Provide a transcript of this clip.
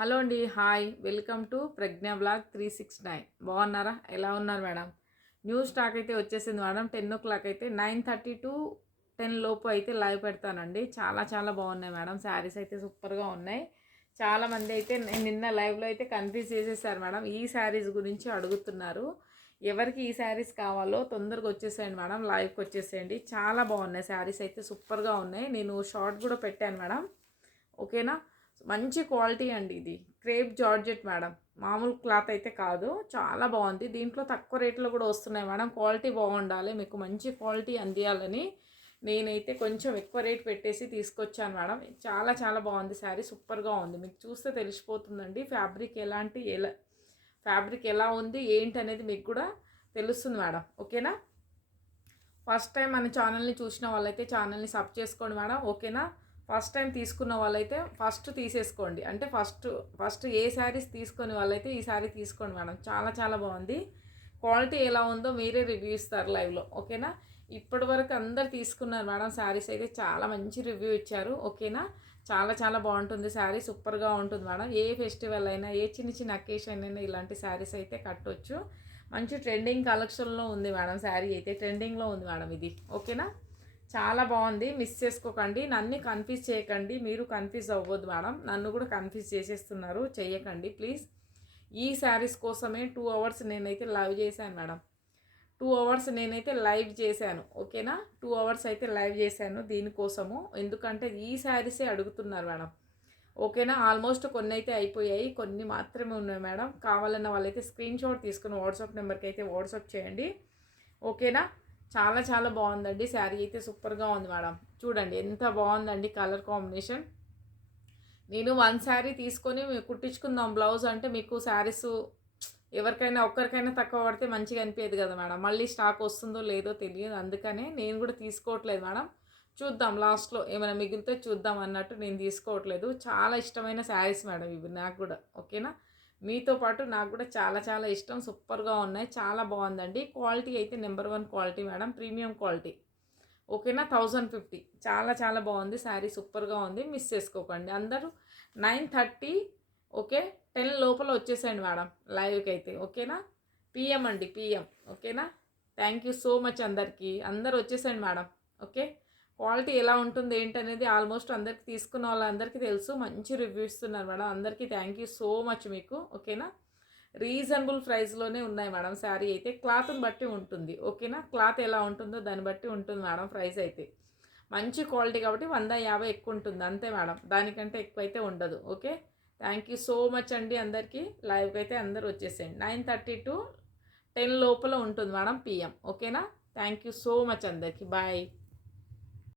Hello అండి. Hi, welcome to Pragna blog 369. బాగున్నారా? ఎలా ఉన్నారు మేడం? న్యూ స్టాక్ అయితే వచ్చేసింది మేడం. 10 o'clock అయితే 9:30 to 10 లోపు అయితే లైవ్ పెడతానండి. చాలా చాలా బాగున్నాయి మేడం. శారీస్ అయితే సూపర్గా ఉన్నాయి. చాలామంది అయితే నిన్న లైవ్లో అయితే కన్ఫ్యూజ్ చేసేసారు మేడం. ఈ శారీస్ గురించి అడుగుతున్నారు. ఎవరికి ఈ శారీస్ కావాలో తొందరగా వచ్చేసేయండి మేడం. లైవ్కి వచ్చేసేయండి. చాలా బాగున్నాయి శారీస్ అయితే సూపర్గా ఉన్నాయి. నేను షార్ట్ కూడా పెట్టాను మేడం. ఓకేనా? మంచి క్వాలిటీ అండి. ఇది క్రేప్ జార్జెట్ మేడం. మామూలు క్లాత్ అయితే కాదు. చాలా బాగుంది. దీంట్లో తక్కువ రేట్లో కూడా వస్తున్నాయి మేడం. క్వాలిటీ బాగుండాలి, మీకు మంచి క్వాలిటీ అందియాలని నేనైతే కొంచెం ఎక్కువ రేట్ పెట్టేసి తీసుకొచ్చాను మేడం. చాలా చాలా బాగుంది శారీ. సూపర్గా ఉంది. మీకు చూస్తే తెలిసిపోతుందండి ఫ్యాబ్రిక్ ఎలా ఉంది ఏంటి అనేది మీకు కూడా తెలుస్తుంది మేడం. ఓకేనా? ఫస్ట్ టైం మన ఛానల్ని చూసిన వాళ్ళైతే ఛానల్ని సబ్ చేసుకోండి మేడం. ఓకేనా? ఫస్ట్ టైం తీసుకున్న వాళ్ళైతే ఫస్ట్ తీసేసుకోండి. అంటే ఫస్ట్ ఏ శారీస్ తీసుకునే వాళ్ళైతే ఈ శారీ తీసుకోండి మేడం. చాలా చాలా బాగుంది. క్వాలిటీ ఎలా ఉందో మీరే రివ్యూ ఇస్తారు లైవ్లో. ఓకేనా? ఇప్పటి వరకు అందరు తీసుకున్నారు మేడం. శారీస్ అయితే చాలా మంచి రివ్యూ ఇచ్చారు. ఓకేనా? చాలా చాలా బాగుంటుంది శారీ. సూపర్గా ఉంటుంది మేడం. ఏ ఫెస్టివల్ అయినా, ఏ చిన్న చిన్న అకేషన్ అయినా ఇలాంటి శారీస్ అయితే కట్టొచ్చు. మంచి ట్రెండింగ్ కలెక్షన్లో ఉంది మేడం. శారీ అయితే ట్రెండింగ్లో ఉంది మేడం ఇది. ఓకేనా? చాలా బాగుంది. మిస్ చేసుకోకండి. నన్ను కన్ఫ్యూజ్ చేయకండి. మీరు కన్ఫ్యూజ్ అవ్వద్దు మేడం. నన్ను కూడా కన్ఫ్యూజ్ చేసేస్తున్నారు. చెయ్యకండి ప్లీజ్. ఈ శారీస్ కోసమే 2 hours నేనైతే లైవ్ చేశాను మేడం. 2 hours నేనైతే లైవ్ చేశాను. ఓకేనా? 2 hours అయితే లైవ్ చేశాను దీనికోసము. ఎందుకంటే ఈ శారీసే అడుగుతున్నారు మేడం. ఓకేనా? ఆల్మోస్ట్ కొన్ని అయితే అయిపోయాయి, కొన్ని మాత్రమే ఉన్నాయి మేడం. కావాలన్న వాళ్ళైతే స్క్రీన్ షాట్ తీసుకుని వాట్సాప్ నెంబర్కి అయితే వాట్సాప్ చేయండి. ఓకేనా? చాలా చాలా బాగుందండి. శారీ అయితే సూపర్గా ఉంది మేడం. చూడండి ఎంత బాగుందండి కలర్ కాంబినేషన్. నేను 1 శారీ తీసుకొని కుట్టించుకుందాం బ్లౌజ్ అంటే మీకు శారీస్ ఎవరికైనా ఒక్కరికైనా తక్కువ పడితే మంచిగా అనిపించదు కదా మేడం. మళ్ళీ స్టాక్ వస్తుందో లేదో తెలియదు. అందుకనే నేను కూడా తీసుకోవట్లేదు మేడం. చూద్దాం లాస్ట్లో ఏమైనా మిగిలితే చూద్దాం అన్నట్టు నేను తీసుకోవట్లేదు. చాలా ఇష్టమైన శారీస్ మేడం ఇవి నాకు కూడా. ఓకేనా? మీతో పాటు నాకు కూడా చాలా చాలా ఇష్టం. సూపర్గా ఉన్నాయి. చాలా బాగుందండి. క్వాలిటీ అయితే number 1 quality madam. Premium quality. ఓకేనా? 1050. చాలా చాలా బాగుంది శారీ. సూపర్గా ఉంది. మిస్ చేసుకోకండి అందరూ. 9:30 ఓకే 10 లోపల వచ్చేసేయండి మేడం లైవ్కి అయితే. ఓకేనా? పిఎం అండి, పిఎం. ఓకేనా? థ్యాంక్ యూ సో మచ్ అందరికీ. అందరు వచ్చేసేయండి మేడం. ఓకే? క్వాలిటీ ఎలా ఉంటుంది ఏంటనేది ఆల్మోస్ట్ అందరికి తీసుకున్న వాళ్ళందరికీ తెలుసు. మంచి రివ్యూ ఇస్తున్నారు మేడం. అందరికీ థ్యాంక్ యూ సో మచ్ మీకు. ఓకేనా? రీజనబుల్ ప్రైస్లోనే ఉన్నాయి మేడం. శారీ అయితే క్లాత్ని బట్టి ఉంటుంది. ఓకేనా? క్లాత్ ఎలా ఉంటుందో దాన్ని బట్టి ఉంటుంది మేడం ప్రైస్ అయితే. మంచి క్వాలిటీ కాబట్టి 150 ఎక్కువ ఉంటుంది అంతే మేడం. దానికంటే ఎక్కువ అయితే ఉండదు. Okay? Thank you so much అండి అందరికీ. లైవ్కి అయితే అందరు వచ్చేసేయండి. 9:30 to 10 లోపల ఉంటుంది మేడం పిఎం. ఓకేనా? థ్యాంక్ యూ సో మచ్ అందరికీ. బాయ్.